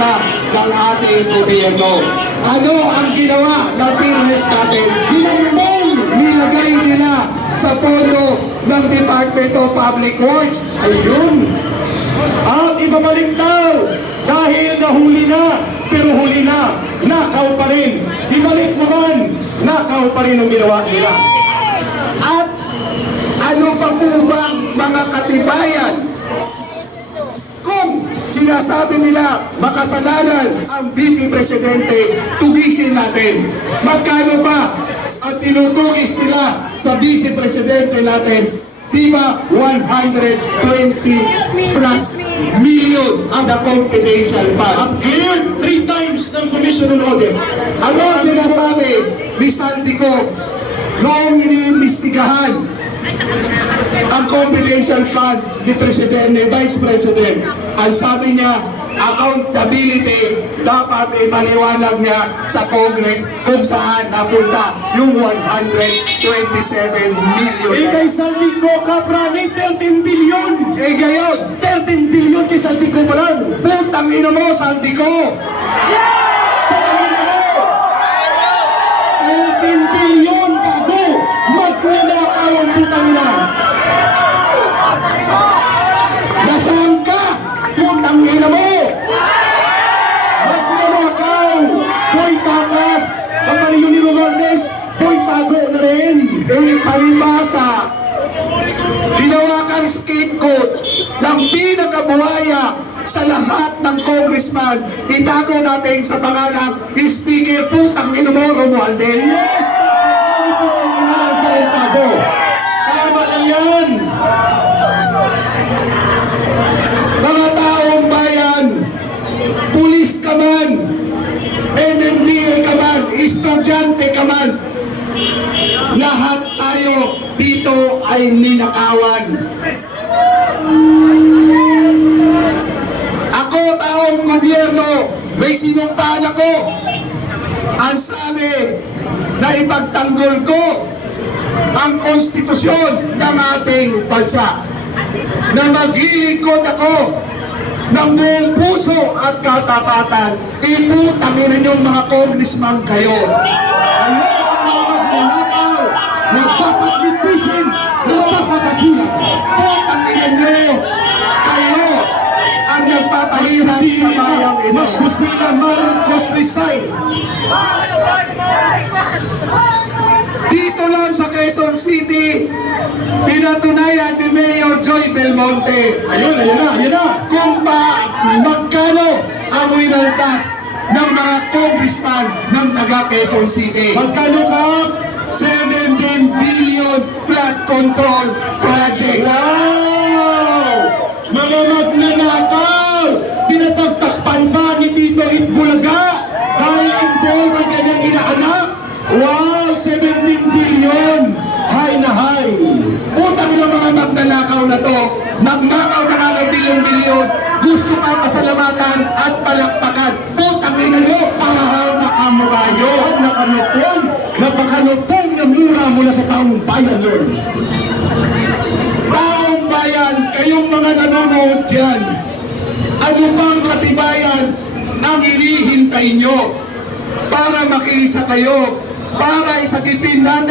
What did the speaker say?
problema ng ating gobyerno. Ano ang ginawa ng PhilHealth natin? Ginambong nilagay nila sa pondo ng Department of Public Works. Ayun. At ibabalik daw dahil nahuli na, pero huli na, nakaw pa rin. Ibalik mo man, nakaw pa rin ang ginawa nila. At ano pa po ba mga katibayan kung sinasabi nila makasalanan ang VP Presidente, tugisin natin. Magkano ba ang tinutugis nila sa Vice Presidente natin? Diba 120 plus million ang the confidential fund. At cleared 3 times ng Commission on Audit. Ano ang sinasabi ni Saldico noong iniimbestigahan ang confidential fund ni Presidente, Vice President? Ang sabi niya, accountability, dapat ipaliwanag niya sa Congress kung saan napunta yung 127 million. Eh kay Saldico Capra, may 13 billion! Eh gayon, 13 billion kay Saldico pa lang! putang ina mo, Saldico! Putang ina mo! 13 billion, gago! Magnanakaw ang putang ina! Nasaan ka? Putang ina mo! Magnanakaw! Boy takas! Ang pariyo ni Romualdez, boy tago na rin! Eh, palibasa, ginawa kang scapegoat ng pinakabuhaya sa lahat ng congressman. Itago natin sa pangalang Speaker putang ina mo, Romualdez. Yes! Dapat kami putang ina ang talentado! Tama lang yan! Mga taong bayan, pulis ka man, MMDA ka man, estudyante ka man, lahat tayo dito ay ninakawan. Ako, taong gobyerno, may sinumpaan ako. Ang sabi na ipagtanggol ko ang konstitusyon ng ating bansa, na maglilingkod ako ng buong puso at katapatan. Iputangin ninyong mga congressman kayo. Ayaw ang mga magnanakaw! Nagpapaglintisin! Nagpapagagilan! Putangin niyo kayo ang nagpapahirap sa bayang ito. Magbusina Marcos resign! Dito lang sa Quezon City, pinatunayan ni Mayor Joy Belmonte Ayun na! kung magkano ang winaltas ng mga congressman ng taga Quezon City. Magkano ka? 17 billion flood control project. Wow! Mga magnanakaw! Pinatagtakpan ba ni Tito Itbulaga dahil involved ang kanyang inaanak? Wow! 17 billion! Hay na hay! Putang ng mga magnanakaw na to, nagnakaw na nga ng bilyon-bilyon, gusto pa pasalamatan at palakpakan. Putang ina nyo, pangahal na kamukha nyo. At nakalutong, napakalutong na mura mula sa taong bayan nun. Taong bayan, kayong mga nanonood dyan, ano pang katibayan ang hinihintay nyo para makiisa kayo, para isagipin natin